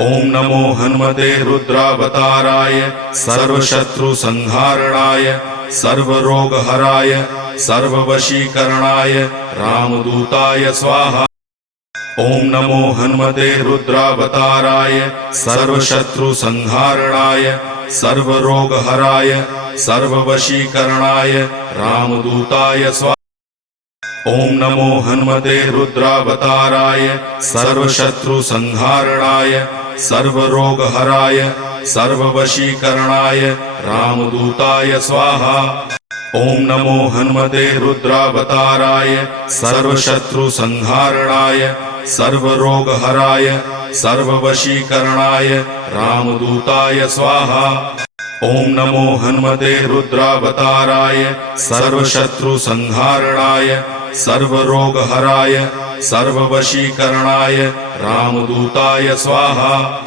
ओम नमो हनुमते रुद्रावताराय सर्वशत्रु संहारणाय सर्वरोगहराय सर्ववशीकरणाय रामदूताय स्वाहा। ओम नमो हनुमते रुद्रावताराय सर्वशत्रु संहारणाय सर्वरोगहराय सर्ववशीकरणाय रामदूताय स्वाहा। ओम नमो हनुमते रुद्रावताराय सर्वशत्रु संहारणाय सर्वरोगहराय सर्ववशीकरणाय रामदूताय स्वाहा। ओम नमो हनुमते रुद्रावताराय सर्वशत्रु संहारणाय सर्वरोगहराय सर्ववशीकरणाय रामदूताय स्वाहा। ओम नमो हनुमते रुद्रावताराय सर्वशत्रु संहारणाय सर्वरोगहराय सर्ववशीकरणाय रामदूताय स्वाहा।